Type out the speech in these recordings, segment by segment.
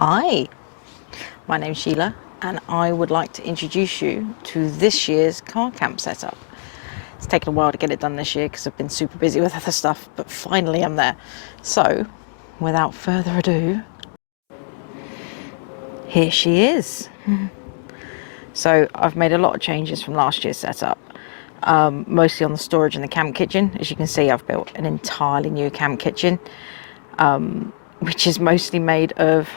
Hi, my name's Sheila and I would like to introduce you to this year's car camp setup. It's taken a while to get it done this year because I've been super busy with other stuff, but finally I'm there. So, without further ado, here she is. So I've made a lot of changes from last year's setup, mostly on the storage and the camp kitchen. As you can see, I've built an entirely new camp kitchen, which is mostly made of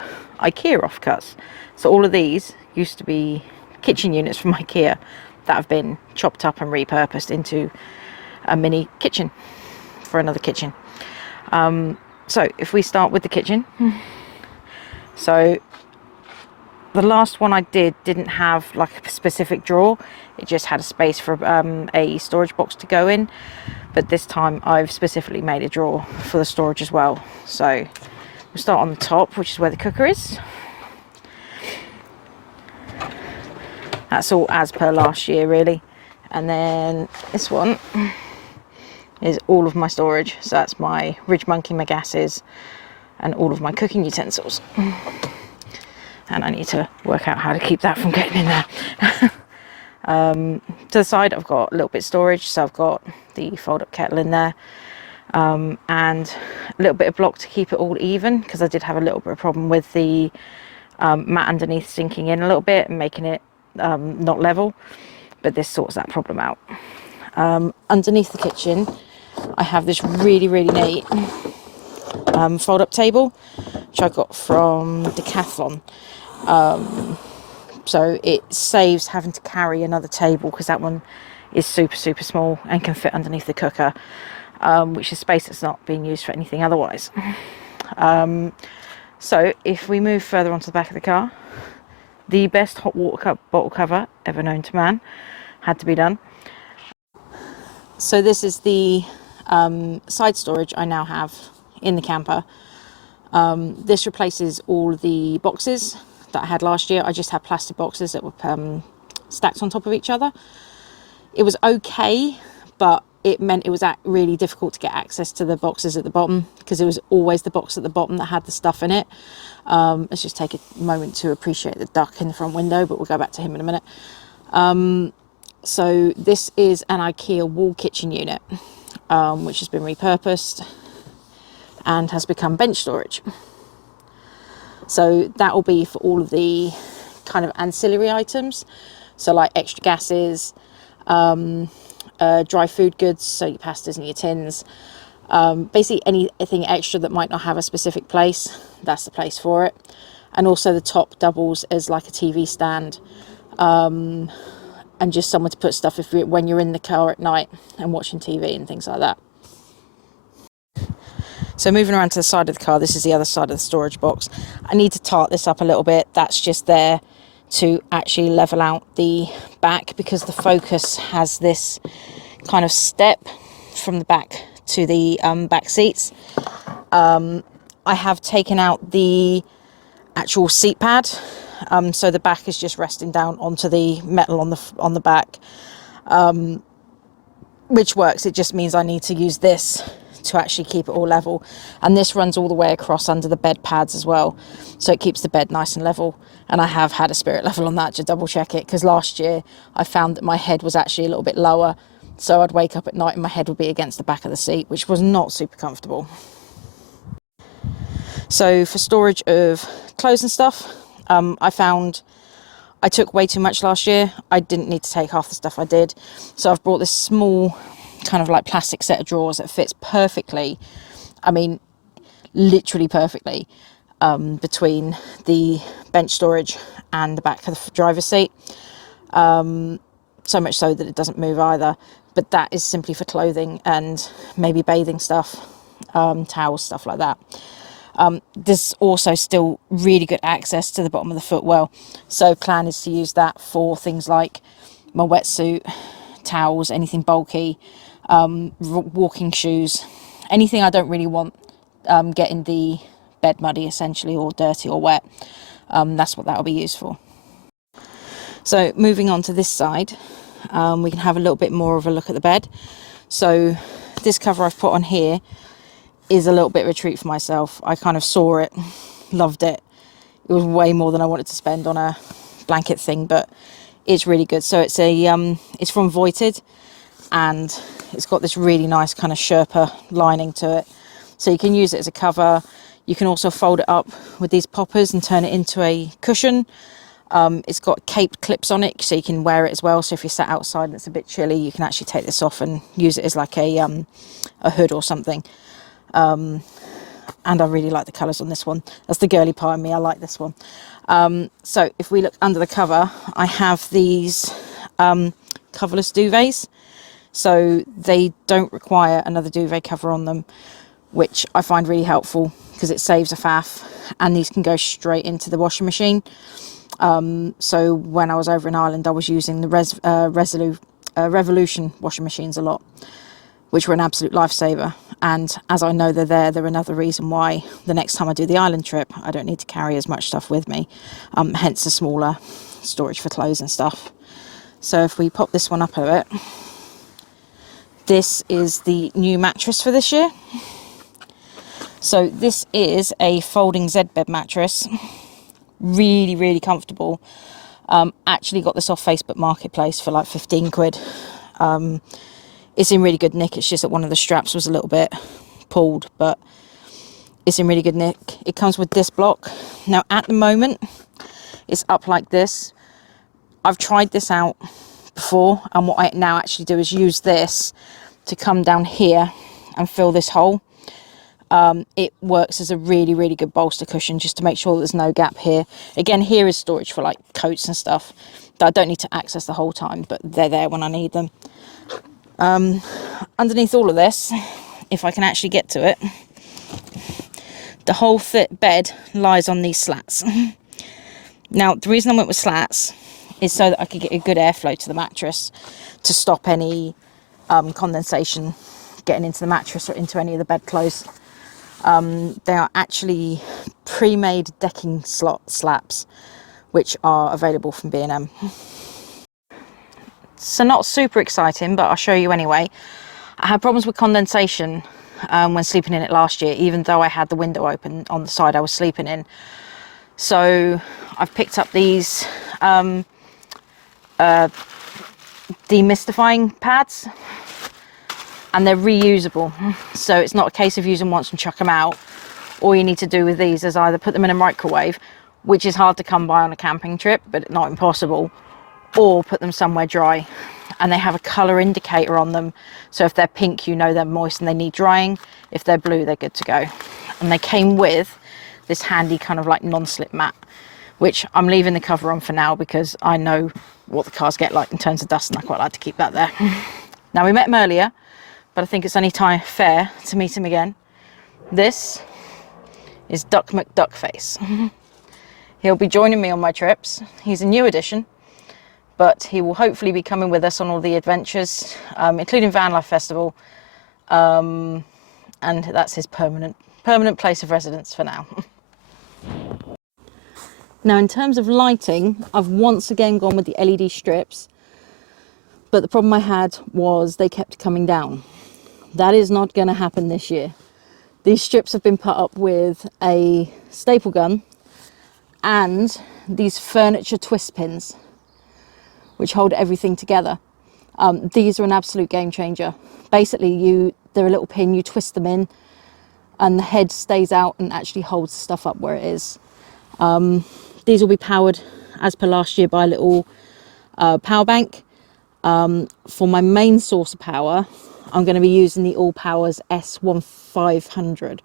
IKEA offcuts. So all of these used to be kitchen units from IKEA that have been chopped up and repurposed into a mini kitchen for another kitchen. So if we start with the kitchen, so the last one I didn't have like a specific drawer. It just had a space for a storage box to go in. But this time I've specifically made a drawer for the storage as well. So we'll start on the top, which is where the cooker is. That's all as per last year, really. And then this one is all of my storage. So that's my Ridge Monkey, my gases, and all of my cooking utensils. And I need to work out how to keep that from getting in there. To the side, I've got a little bit of storage. So I've got the fold-up kettle in there. And a little bit of block to keep it all even, because I did have a little bit of problem with the mat underneath sinking in a little bit and making it not level, but this sorts that problem out. Underneath the kitchen I have this really neat fold-up table, which I got from Decathlon. So it saves having to carry another table, because that one is super small and can fit underneath the cooker, which is space that's not being used for anything otherwise. So if we move further onto the back of the car, the best hot water bottle cover ever known to man had to be done. So this is the side storage I now have in the camper. This replaces all the boxes that I had last year. I just had plastic boxes that were stacked on top of each other. It was okay, but it meant it was really difficult to get access to the boxes at the bottom, because it was always the box at the bottom that had the stuff in it. Let's just take a moment to appreciate the duck in the front window, but we'll go back to him in a minute. So this is an IKEA wall kitchen unit, which has been repurposed and has become bench storage. So that will be for all of the kind of ancillary items, so like extra gases, dry food goods, so your pastas and your tins, basically anything extra that might not have a specific place, that's the place for it. And also the top doubles as like a TV stand, and just somewhere to put stuff when you're in the car at night and watching TV and things like that. So moving around to the side of the car, this is the other side of the storage box. I need to tart this up a little bit. That's just there to actually level out the back, because the Focus has this kind of step from the back to the back seats. I have taken out the actual seat pad, so the back is just resting down onto the metal on the back, which works. It just means I need to use this to actually keep it all level, and this runs all the way across under the bed pads as well, so it keeps the bed nice and level. And I have had a spirit level on that to double check it, because last year I found that my head was actually a little bit lower, so I'd wake up at night and my head would be against the back of the seat, which was not super comfortable. So for storage of clothes and stuff, I found I took way too much last year. I didn't need to take half the stuff I did, so I've brought this small kind of like plastic set of drawers that fits perfectly, I mean literally perfectly, between the bench storage and the back of the driver's seat, so much so that it doesn't move either. But that is simply for clothing and maybe bathing stuff, towels, stuff like that. There's also still really good access to the bottom of the footwell, so plan is to use that for things like my wetsuit, towels, anything bulky, walking shoes, anything I don't really want getting the bed muddy essentially, or dirty or wet. That's what that will be used for. So moving on to this side, we can have a little bit more of a look at the bed. So this cover I've put on here is a little bit of a treat for myself. I kind of saw it, loved it. It was way more than I wanted to spend on a blanket thing, but it's really good. So it's it's from Voited, and it's got this really nice kind of Sherpa lining to it. So you can use it as a cover. You can also fold it up with these poppers and turn it into a cushion. It's got caped clips on it, so you can wear it as well. So if you're sat outside and it's a bit chilly, you can actually take this off and use it as like a hood or something. And I really like the colours on this one. That's the girly part of me. I like this one. So if we look under the cover, I have these coverless duvets. So they don't require another duvet cover on them, which I find really helpful because it saves a faff, and these can go straight into the washing machine. So when I was over in Ireland, I was using the Revolution washing machines a lot, which were an absolute lifesaver. And as I know they're another reason why the next time I do the island trip, I don't need to carry as much stuff with me, hence the smaller storage for clothes and stuff. So if we pop this one up a bit, this is the new mattress for this year. So this is a folding Z bed mattress, really, really comfortable. Actually got this off Facebook Marketplace for like 15 quid. It's in really good nick. It's just that one of the straps was a little bit pulled, but it's in really good nick. It comes with this block. Now at the moment, it's up like this. I've tried this out before, and what I now actually do is use this to come down here and fill this hole. It works as a really, really good bolster cushion, just to make sure there's no gap here. Again, here is storage for like coats and stuff that I don't need to access the whole time, but they're there when I need them. Underneath all of this, if I can actually get to it, the whole bed lies on these slats. Now, the reason I went with slats is so that I could get a good airflow to the mattress to stop any condensation getting into the mattress or into any of the bedclothes. They are actually pre-made decking slats, which are available from B&M. So not super exciting, but I'll show you anyway. I had problems with condensation when sleeping in it last year, even though I had the window open on the side I was sleeping in. So I've picked up these demystifying pads, and they're reusable. So it's not a case of use them once and chuck them out. All you need to do with these is either put them in a microwave, which is hard to come by on a camping trip, but not impossible, or put them somewhere dry. And they have a colour indicator on them, so if they're pink, you know they're moist and they need drying. If they're blue, they're good to go. And they came with this handy kind of like non-slip mat, which I'm leaving the cover on for now because I know what the cars get like in terms of dust, and I quite like to keep that there. Now, we met him earlier, but I think it's only fair to meet him again. This is Duck McDuckface. He'll be joining me on my trips. He's a new addition, but he will hopefully be coming with us on all the adventures, including Vanlife Festival, and that's his permanent place of residence for now. Now, in terms of lighting, I've once again gone with the LED strips, but the problem I had was they kept coming down. That is not going to happen this year. These strips have been put up with a staple gun and these furniture twist pins, which hold everything together. These are an absolute game changer. Basically, they're a little pin, you twist them in, and the head stays out and actually holds the stuff up where it is. These will be powered, as per last year, by a little power bank. For my main source of power, I'm going to be using the All Powers S1500,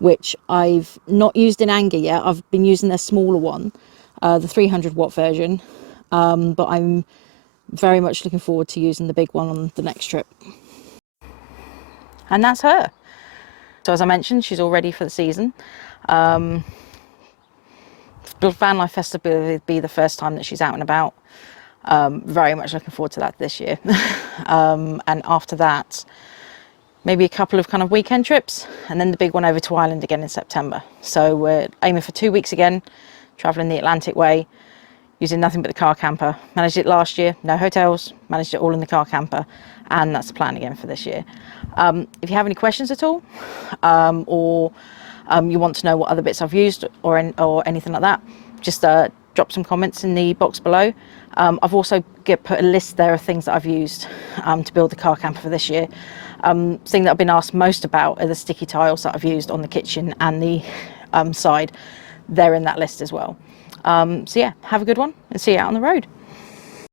which I've not used in anger yet. I've been using their smaller one, the 300 watt version, but I'm very much looking forward to using the big one on the next trip. And that's her. So as I mentioned, she's all ready for the season. Vanlife Festival will be the first time that she's out and about. Very much looking forward to that this year. And after that, maybe a couple of kind of weekend trips, and then the big one over to Ireland again in September. So we're aiming for 2 weeks again, travelling the Atlantic way, using nothing but the car camper. Managed it last year, no hotels, managed it all in the car camper, and that's the plan again for this year. If you have any questions at all, or you want to know what other bits I've used or anything like that, just drop some comments in the box below. I've also put a list there of things that I've used to build the car camper for this year. Thing that I've been asked most about are the sticky tiles that I've used on the kitchen and the side. They're in that list as well. So yeah, have a good one and see you out on the road.